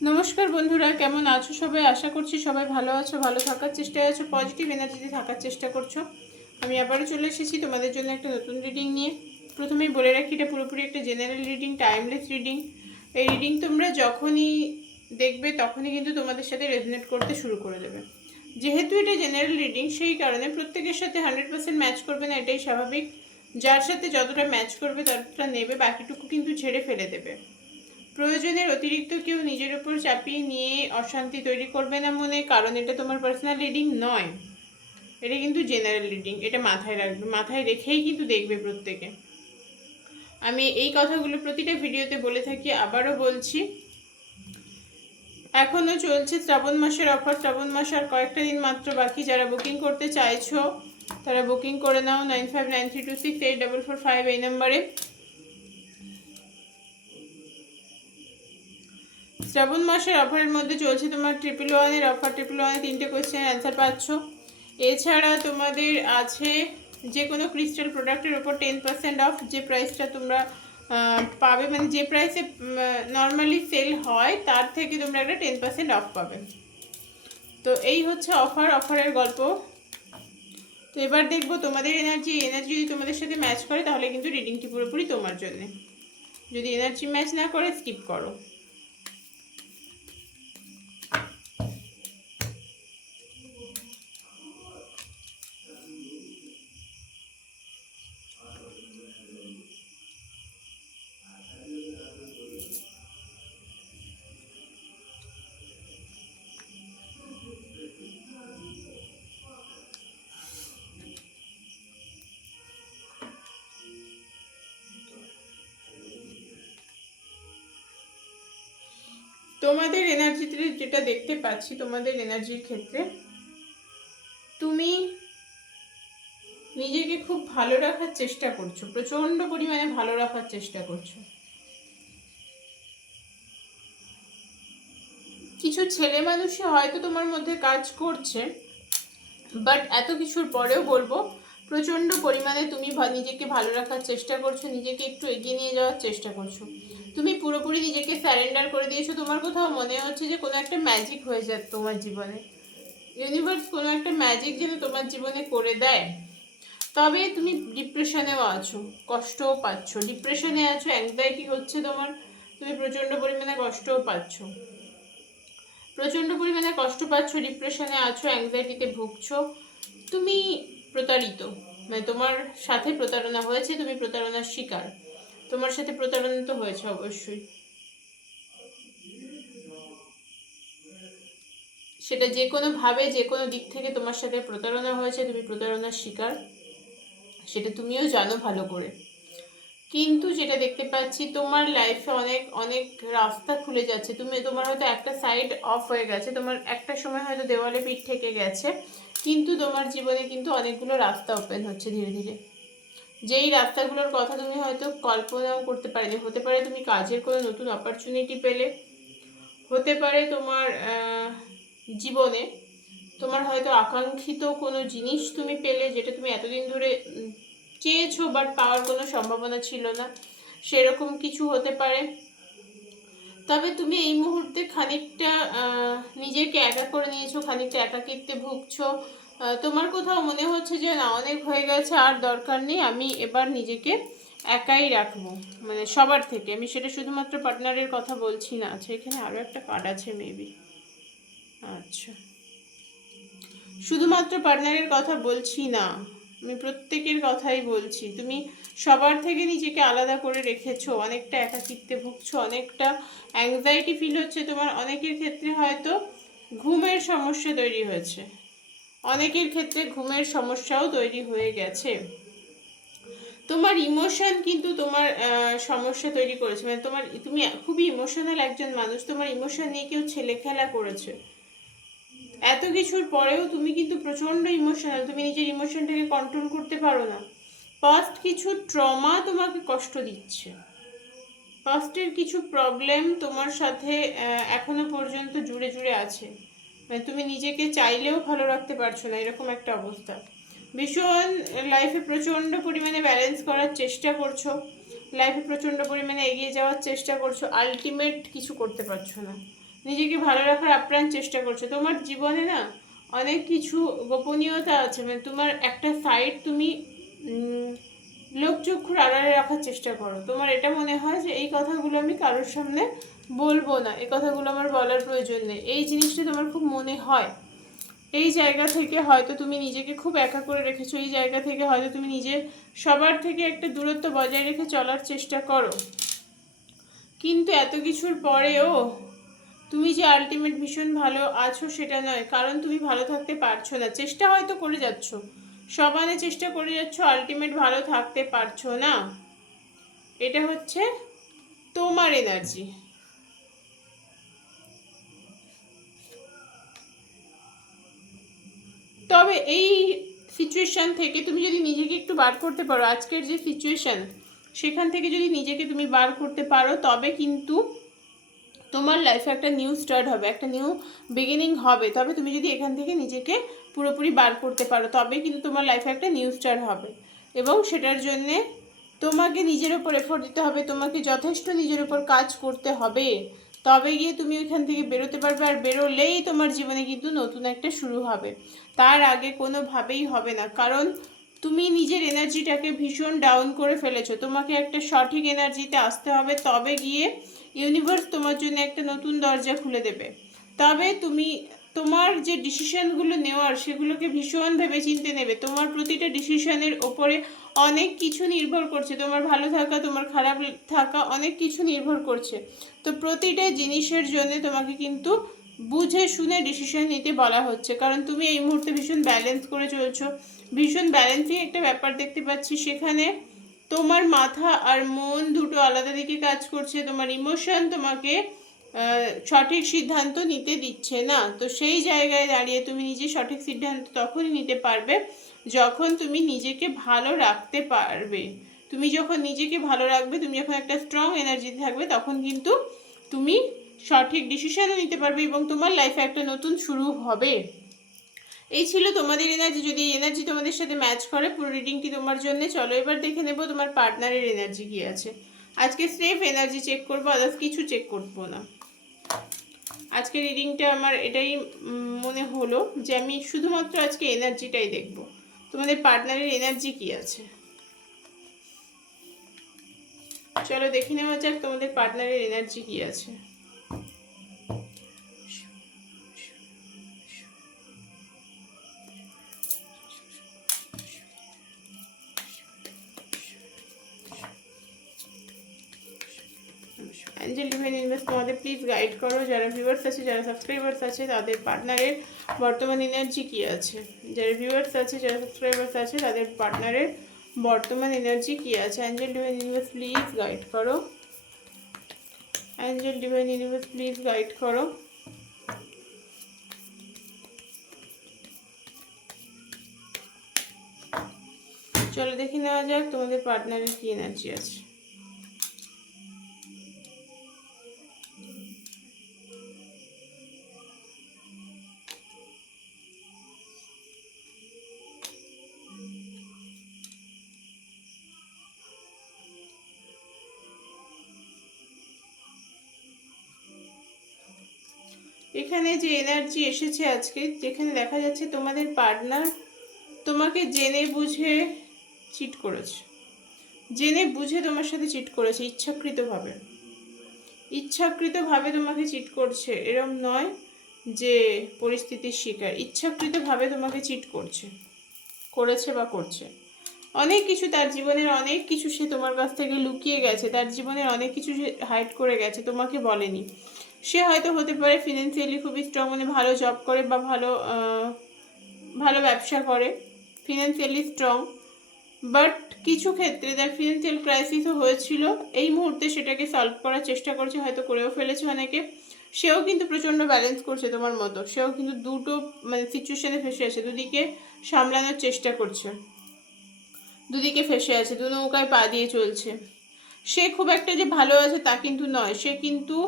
নমস্কার বন্ধুরা, কেমন আছো সবাই? আশা করছি সবাই ভালো আছো, ভালো থাকার চেষ্টায় আছো, পজিটিভ এনার্জিতে থাকার চেষ্টা করছো। আমি আবারও চলে এসেছি তোমাদের জন্য একটা নতুন রিডিং নিয়ে। প্রথমেই বলে রাখি, এটা পুরোপুরি একটা জেনারেল রিডিং, টাইমলেস রিডিং। এই রিডিং তোমরা যখনই দেখবে তখনই কিন্তু তোমাদের সাথে রেজনেট করতে শুরু করে দেবে। যেহেতু এটা জেনারেল রিডিং, সেই কারণে প্রত্যেকের সাথে 100% ম্যাচ করবে না, এটাই স্বাভাবিক। যার সাথে যতটা ম্যাচ করবে ততটা নেবে, বাকিটুকু কিন্তু ছেড়ে ফেলে দেবে। প্রয়োজনের অতিরিক্ত কেউ নিজের উপর চাপিয়ে নিয়ে অশান্তি তৈরি করবে না মনে, কারণ এটা তোমার পার্সোনাল রিডিং নয়, এটা কিন্তু জেনারেল রিডিং। এটা মাথায় রাখবে, মাথায় রেখেই কিন্তু দেখবে প্রত্যেকে। আমি এই কথাগুলো প্রতিটা ভিডিওতে বলে থাকি, আবারও বলছি। এখনও চলছে শ্রাবণ মাসের অফার। শ্রাবণ মাস আর কয়েকটা দিন মাত্র বাকি। যারা বুকিং করতে চাইছো তারা বুকিং করে নাও 9593268445 এই নাম্বারে। শ্রাবণ মাসের অফারের মধ্যে চলছে তোমার 111-এর অফার। 111-এ 3টে কোয়েশ্চেনের অ্যান্সার পাচ্ছ। এছাড়া তোমাদের আছে যে কোনো ক্রিস্টাল প্রোডাক্টের ওপর 10% অফ। যে প্রাইসটা তোমরা পাবে, মানে যে প্রাইসে নর্মালি সেল হয় তার থেকে তোমরা একটা 10% অফ পাবে। তো এই হচ্ছে অফারের গল্প। তো এবার দেখবো তোমাদের এনার্জি যদি তোমাদের সাথে ম্যাচ করে তাহলে কিন্তু রিডিংটি পুরোপুরি তোমার জন্য। যদি এনার্জি ম্যাচ না করে স্কিপ করো। তোমাদের এনার্জিতে যেটা দেখতে পাচ্ছি, তোমাদের এনার্জির ক্ষেত্রে তুমি নিজেকে খুব ভালো রাখার চেষ্টা করছো, প্রচন্ড পরিমাণে ভালো রাখার চেষ্টা করছো। কিছু ছেলে মানুষই হয়তো তোমার মধ্যে কাজ করছে, বাট এত কিছুর পরেও বলবো প্রচন্ড পরিমাণে তুমি নিজেকে ভালো রাখার চেষ্টা করছো, নিজেকে একটু এগিয়ে নিয়ে যাওয়ার চেষ্টা করছো। তুমি পুরোপুরি নিজেকে স্যারেন্ডার করে দিয়েছো। তোমার কোথাও মনে হচ্ছে যে কোনো একটা ম্যাজিক হয়ে যায় তোমার জীবনে, ইউনিভার্স কোনো একটা ম্যাজিক যেন তোমার জীবনে করে দেয়। তবে তুমি ডিপ্রেশনেও আছো, কষ্টও পাচ্ছ, ডিপ্রেশনে আছো, অ্যাংজাইটি হচ্ছে তোমার, তুমি প্রচণ্ড পরিমাণে কষ্টও পাচ্ছ, প্রচণ্ড পরিমাণে কষ্ট পাচ্ছ, ডিপ্রেশনে আছো, অ্যাংজাইটিতে ভুগছো। তুমি প্রতারিত, মানে তোমার সাথে প্রতারণা হয়েছে, তুমি প্রতারণার শিকার। তোমার সাথে প্রতারণা তো হয়েছে অবশ্যই, সেটা যে কোনোভাবে যে কোনো দিক থেকে তোমার সাথে প্রতারণা হয়েছে, তুমি প্রতারণার শিকার, সেটা তুমিও জানো ভালো করে। কিন্তু যেটা দেখতে পাচ্ছি তোমার লাইফে অনেক অনেক রাস্তা খুলে যাচ্ছে। তোমার হয়তো একটা সাইড অফ হয়ে গেছে, তোমার একটা সময় হয়তো দেওয়ালে পিঠ থেকে গেছে, কিন্তু তোমার জীবনে কিন্তু অনেকগুলো রাস্তা ওপেন হচ্ছে ধীরে ধীরে। যেই রাস্তাগুলোর কথা তুমি হয়তো কল্পনাও করতে পারোনি। হতে পারে তুমি কাজের কোনো নতুন অপরচুনিটি পেলে, হতে পারে তোমার জীবনে তোমার হয়তো আকাঙ্ক্ষিত কোনো জিনিস তুমি পেলে, যেটা তুমি এতদিন ধরে চেয়েছো বাট পাওয়ার কোনো সম্ভাবনা ছিল না, সেরকম কিছু হতে পারে। তবে তুমি এই মুহূর্তে খানিকটা নিজেকে একা করে নিয়েছো, খানিকটা একাকিত্বে ভুগছো। তোমার কোথাও মনে হচ্ছে যে না, অনেক হয়ে গেছে, আর দরকার নেই, আমি এবার নিজেকে একাই রাখবো, মানে সবার থেকে। আমি সেটা শুধুমাত্র পার্টনারের কথা বলছি না। আচ্ছা, এখানে আরও একটা কার্ড আছে মেবি। আচ্ছা, শুধুমাত্র পার্টনারের কথা বলছি না, আমি প্রত্যেকের কথাই বলছি। তুমি সবার থেকে নিজেকে আলাদা করে রেখেছো, অনেকটা একাকিত্বে ভুগছো, অনেকটা অ্যাংজাইটি ফিল হচ্ছে তোমার। অনেকের ক্ষেত্রে হয়তো ঘুমের সমস্যা তৈরি হয়েছে, অনেকের ক্ষেত্রে ঘুমের সমস্যাও তৈরি হয়ে গেছে। তোমার ইমোশন কিন্তু তোমার সমস্যা তৈরি করেছে, মানে তুমি খুবই ইমোশনাল একজন মানুষ। তোমার ইমোশন নিয়ে কেউ ছেলেখেলা করেছে। এত কিছুর পরেও তুমি কিন্তু প্রচণ্ড ইমোশনাল, তুমি নিজের ইমোশনটাকে কন্ট্রোল করতে পারো না। পাস্ট কিছু ট্রমা তোমাকে কষ্ট দিচ্ছে, পাস্টের কিছু প্রবলেম তোমার সাথে এখনো পর্যন্ত জুড়ে জুড়ে আছে, মানে তুমি নিজেকে চাইলেও ভালো রাখতে পারছো না, এরকম একটা অবস্থা। ভীষণ লাইফে প্রচণ্ড পরিমাণে ব্যালেন্স করার চেষ্টা করছো, লাইফে প্রচণ্ড পরিমাণে এগিয়ে যাওয়ার চেষ্টা করছো, আলটিমেট কিছু করতে পারছো না। নিজেকে ভালো রাখার আপ্রাণ চেষ্টা করছো। তোমার জীবনে না অনেক কিছু গোপনীয়তা আছে, মানে তোমার একটা সাইড তুমি লোকচক্ষুর আড়ালে রাখার চেষ্টা করো। তোমার এটা মনে হয় যে এই কথাগুলো আমি কারোর সামনে বলবো না, এই কথাগুলো আমার বলার প্রয়োজন নেই, এই জিনিসটা তোমার খুব মনে হয়। এই জায়গা থেকে হয়তো তুমি নিজেকে খুব একা করে রেখেছো, এই জায়গা থেকে হয়তো তুমি নিজে সবার থেকে একটা দূরত্ব বজায় রেখে চলার চেষ্টা করো। কিন্তু এত কিছুর পরেও তুমি যে আলটিমেট ভীষণ ভালো আছো সেটা নয়, কারণ তুমি ভালো থাকতে পারছো না। চেষ্টা হয়তো করে যাচ্ছ, সমানে চেষ্টা করে যাচ্ছ, আলটিমেট ভালো থাকতে পারছো না। এটা হচ্ছে তোমার এনার্জি। তবে এই সিচুয়েশান থেকে তুমি যদি নিজেকে একটু বার করতে পারো, আজকের যে সিচুয়েশান সেখান থেকে যদি নিজেকে তুমি বার করতে পারো, তবে কিন্তু তোমার লাইফে একটা নিউ স্টার্ট হবে, একটা নিউ বিগিনিং হবে। তবে তুমি যদি এখান থেকে নিজেকে পুরোপুরি বার করতে পারো, তবে কিন্তু তোমার লাইফে একটা নিউ স্টার্ট হবে। এবং সেটার জন্যে তোমাকে নিজের ওপর এফোর্ট দিতে হবে, তোমাকে যথেষ্ট নিজের ওপর কাজ করতে হবে, তবে গিয়ে তুমি ওইখান থেকে বেরোতে পারবে। আর বেরোলেই তোমার জীবনে কিন্তু নতুন একটা শুরু হবে, তার আগে কোনোভাবেই হবে না। কারণ তুমি নিজের এনার্জিটাকে ভীষণ ডাউন করে ফেলেছো। তোমাকে একটা সঠিক এনার্জিতে আসতে হবে, তবে গিয়ে ইউনিভার্স তোমার জন্য একটা নতুন দরজা খুলে দেবে। তবে তুমি তোমার যে ডিসিশনগুলো নেওয়ার সেগুলোকে ভীষণ ভেবেচিন্তে নেবে। তোমার প্রতিটা ডিসিশনের ওপরে অনেক কিছু নির্ভর করছে, তোমার ভালো থাকা, তোমার খারাপ থাকা, অনেক কিছু নির্ভর করছে। তো প্রতিটা জিনিসের জন্য তোমাকে কিন্তু বুঝে শুনে ডিসিশন নিতে বলা হচ্ছে, কারণ তুমি এই মুহূর্তে ভীষণ ব্যালেন্স করে চলছো, ভীষণ ব্যালেন্সিং একটা ব্যাপার দেখতে পাচ্ছি। সেখানে তোমার মাথা আর মন দুটো আলাদা দিকে কাজ করছে, তোমার ইমোশন তোমাকে সঠিক সিদ্ধান্ত নিতে দিচ্ছে না। তো সেই জায়গায় দাঁড়িয়ে তুমি নিজে সঠিক সিদ্ধান্ত তখনই নিতে পারবে যখন তুমি নিজেকে ভালো রাখতে পারবে। তুমি যখন নিজেকে ভালো রাখবে, তুমি যখন একটা স্ট্রং এনার্জি থাকবে, তখন কিন্তু তুমি সঠিক ডিসিশনও নিতে পারবে এবং তোমার লাইফে একটা নতুন শুরু হবে। এই ছিল তোমাদের এনার্জি। যদি এই এনার্জি তোমাদের সাথে ম্যাচ করে, পুরো রিডিংটি তোমার জন্য। চলো এবার দেখে নেব তোমার পার্টনারের এনার্জি কী আছে। আজকে স্রেফ এনার্জি চেক করবো, আদার্স কিছু চেক করবো না। আজকে রিডিংটা আমার এটাই মনে হলো যে আমি শুধুমাত্র আজকে এনার্জিটাই দেখব, তোমাদের পার্টনারের এনার্জি কী আছে। চলো দেখে নেওয়া যাক তোমাদের পার্টনারের এনার্জি কী আছে। অ্যাঞ্জেল ডিভাইন ইউনিভার্স তোমাদের প্লিজ গাইড করো, যারা ভিউয়ার্স আছে, যারা সাবস্ক্রাইবার্স আছে, তাদের পার্টনারের বর্তমান এনার্জি কী আছে। যারা ভিউয়ার্স আছে, যারা সাবস্ক্রাইবার্স আছে, তাদের পার্টনারের বর্তমান এনার্জি কী আছে। Angel divine universe please guide করো, angel divine universe please guide করো। চলো দেখে নেওয়া যাক তোমাদের পার্টনারের কী এনার্জি আছে। এখানে যে এনার্জি এসেছে আজকে, যেখানে দেখা যাচ্ছে তোমাদের পার্টনার তোমাকে জেনে বুঝে চিট করেছে, জেনে বুঝে তোমার সাথে চিট করেছে, ইচ্ছাকৃতভাবে, ইচ্ছাকৃতভাবে তোমাকে চিট করছে। এরম নয় যে পরিস্থিতির শিকার, ইচ্ছাকৃতভাবে তোমাকে চিট করেছে বা করছে। অনেক কিছু তার জীবনের, অনেক কিছু সে তোমার কাছ থেকে লুকিয়ে গেছে, তার জীবনের অনেক কিছু সে হাইড করে গেছে, তোমাকে বলেনি। সে হয়তো হতে পারে ফিনান্সিয়ালি খুবই স্ট্রং, মানে ভালো জব করে বা ভালো ব্যবসা করে, ফিনান্সিয়ালি স্ট্রং। বাট কিছু ক্ষেত্রে তার ফিনান্সিয়াল ক্রাইসিসও হয়েছিল, এই মুহূর্তে সেটাকে সলভ করার চেষ্টা করছে, হয়তো করেও ফেলেছে অনেকে। সেও কিন্তু প্রচণ্ড ব্যালেন্স করছে তোমার মতো, সেও কিন্তু দুটো মানে সিচুয়েশানে ফেসে আছে, দুদিকে সামলানোর চেষ্টা করছে, দুদিকে ফেসে আছে, দু নৌকায় পা দিয়ে চলছে। সে খুব একটা যে ভালো আছে তা কিন্তু নয়, সে কিন্তু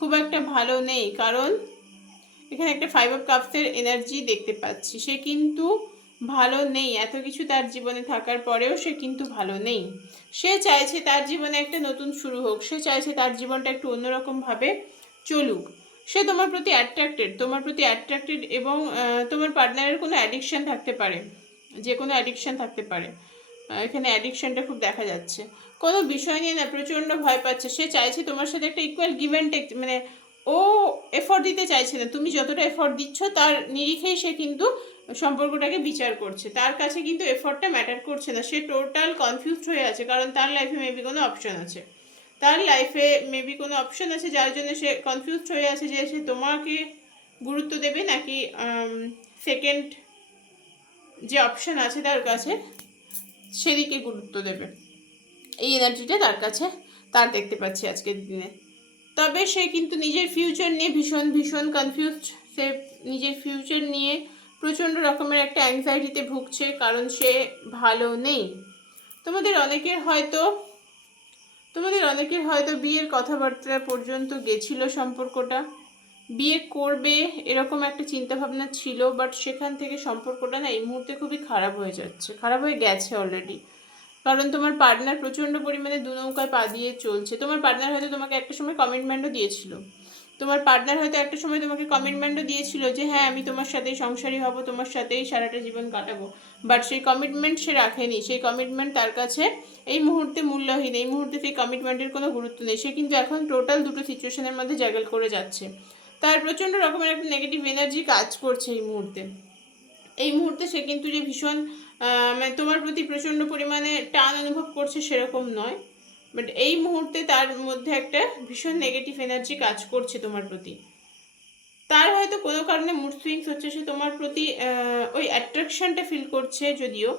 খুব একটা ভালো নেই, কারণ এখানে একটা 5 অফ কাপসের এনার্জি দেখতে পাচ্ছি। সে কিন্তু ভালো নেই, এত কিছু তার জীবনে থাকার পরেও সে কিন্তু ভালো নেই। সে চাইছে তার জীবনে একটা নতুন শুরু হোক, সে চাইছে তার জীবনটা একটু অন্যরকমভাবে চলুক। সে তোমার প্রতি অ্যাট্রাক্টেড এবং তোমার পার্টনারের কোনো অ্যাডিকশান থাকতে পারে, যে কোনো অ্যাডিকশান থাকতে পারে। এখানে অ্যাডিকশানটা খুব দেখা যাচ্ছে। কোনো বিষয় নিয়ে না প্রচণ্ড ভয় পাচ্ছে, সে চাইছে তোমার সাথে একটা ইকুয়াল গিভ অ্যান্ড টেক, মানে ও এফর্ট দিতে চাইছে না, তুমি যতটা এফর্ট দিচ্ছ তার নিরিখেই সে কিন্তু সম্পর্কটাকে বিচার করছে। তার কাছে কিন্তু এফর্টটা ম্যাটার করছে না, সে টোটাল কনফিউজড হয়ে আছে, কারণ তার লাইফে মেবি কোনো অপশন আছে, যার জন্য সে কনফিউজড হয়ে আছে যে সে তোমাকে গুরুত্ব দেবে নাকি সেকেন্ড যে অপশন আছে তার কাছে সেদিকে গুরুত্ব দেবে। এই এনার্জিটা তার দেখতে পাচ্ছি আজকের দিনে। তবে সে কিন্তু নিজের ফিউচার নিয়ে ভীষণ ভীষণ কনফিউজড, সে নিজের ফিউচার নিয়ে প্রচণ্ড রকমের একটা অ্যাংজাইটিতে ভুগছে, কারণ সে ভালো নেই। তোমাদের অনেকের হয়তো বিয়ের কথাবার্তা পর্যন্ত গেছিল, সম্পর্কটা বিয়ে করবে এরকম একটা চিন্তাভাবনা ছিল, বাট সেখান থেকে সম্পর্কটা না এই মুহূর্তে খুবই খারাপ হয়ে গেছে অলরেডি। কারণ তোমার পার্টনার প্রচণ্ড পরিমাণে দু নৌকায় পা দিয়ে চলছে। তোমার পার্টনার হয়তো তোমাকে একটা সময় কমিটমেন্টও দিয়েছিল যে হ্যাঁ আমি তোমার সাথেই সংসারী হব, তোমার সাথেই সারাটা জীবন কাটাবো, বাট সেই কমিটমেন্ট সে রাখেনি। সেই কমিটমেন্ট তার কাছে এই মুহূর্তে মূল্যহীন, এই মুহূর্তে সেই কমিটমেন্টের কোনো গুরুত্ব নেই। সে কিন্তু এখন টোটাল দুটো সিচুয়েশনের মধ্যে জাগল করে যাচ্ছে। তার প্রচণ্ড রকমের একটা নেগেটিভ এনার্জি কাজ করছে এই মুহূর্তে সে কিন্তু যে ভীষণ মানে তোমার প্রতি প্রচণ্ড পরিমাণে টান অনুভব করছে সেরকম নয়, বাট এই মুহূর্তে তার মধ্যে একটা ভীষণ নেগেটিভ এনার্জি কাজ করছে তোমার প্রতি। তার হয়তো কোনো কারণে মুড সুইংস হচ্ছে, সে তোমার প্রতি ওই অ্যাট্রাকশানটা ফিল করছে যদিও,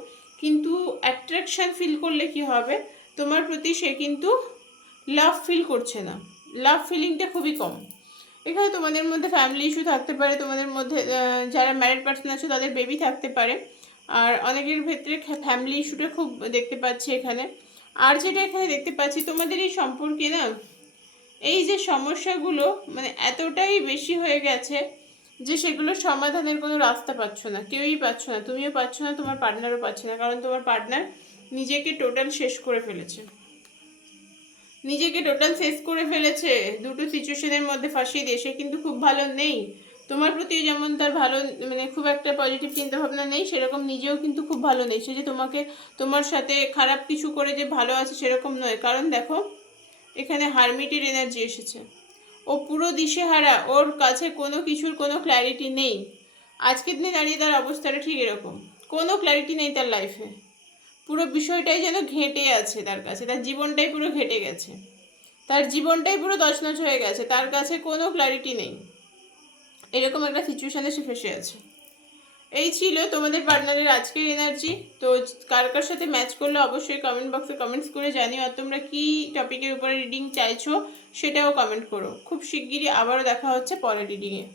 কিন্তু অ্যাট্রাকশান ফিল করলে কি হবে, তোমার প্রতি সে কিন্তু লাভ ফিল করছে না, লাভ ফিলিংটা খুবই কম। এখানে তোমাদের মধ্যে ফ্যামিলি ইস্যু থাকতে পারে, তোমাদের মধ্যে যারা ম্যারিড পার্সন আছে তাদের বেবি থাকতে পারে, আর অনেকের ক্ষেত্রে ফ্যামিলি ইস্যুটা খুব দেখতে পাচ্ছি এখানে। আর যেটা এখানে দেখতে পাচ্ছি, তোমাদের এই সম্পর্কে না এই যে সমস্যাগুলো মানে এতটাই বেশি হয়ে গেছে যে সেগুলো সমাধানের কোনো রাস্তা পাচ্ছ না, কেউই পাচ্ছ না, তুমিও পাচ্ছ না, তোমার পার্টনারও পাচ্ছে না, কারণ তোমার পার্টনার নিজেকে টোটাল শেষ করে ফেলেছে, দুটো সিচুয়েশনের মধ্যে ফাঁসিয়ে দিয়ে। সে কিন্তু খুব ভালো নেই, তোমার প্রতি যেমন তার ভালো মানে খুব একটা পজিটিভ চিন্তাভাবনা নেই, সেরকম নিজেও কিন্তু খুব ভালো নেই। সে যে তোমার সাথে খারাপ কিছু করে যে ভালো আছে সেরকম নয়, কারণ দেখো এখানে হারমিটের এনার্জি এসেছে। ও পুরো দিশেহারা, ওর কাছে কোনো কিছুর কোনো ক্ল্যারিটি নেই। আজকের দিনে দাঁড়িয়ে তার অবস্থাটা ঠিক এরকম, কোনো ক্ল্যারিটি নেই তার লাইফে, পুরো বিষয়টাই যেন ঘেঁটে আছে তার কাছে, তার জীবনটাই পুরো ঘেঁটে গেছে, তার জীবনটাই পুরো তছনছ হয়ে গেছে, তার কাছে কোনো ক্ল্যারিটি নেই, এরকম একটা সিচুয়েশানে সে ফেসে আছে। এই ছিল তোমাদের পার্টনারের আজকের এনার্জি। তো কার কার সাথে ম্যাচ করলে অবশ্যই কমেন্ট বক্সে কমেন্টস করে জানিও, আর তোমরা কী টপিকের উপরে রিডিং চাইছো সেটাও কমেন্ট করো। খুব শিগগিরই আবারও দেখা হচ্ছে পরের রিডিংয়ে।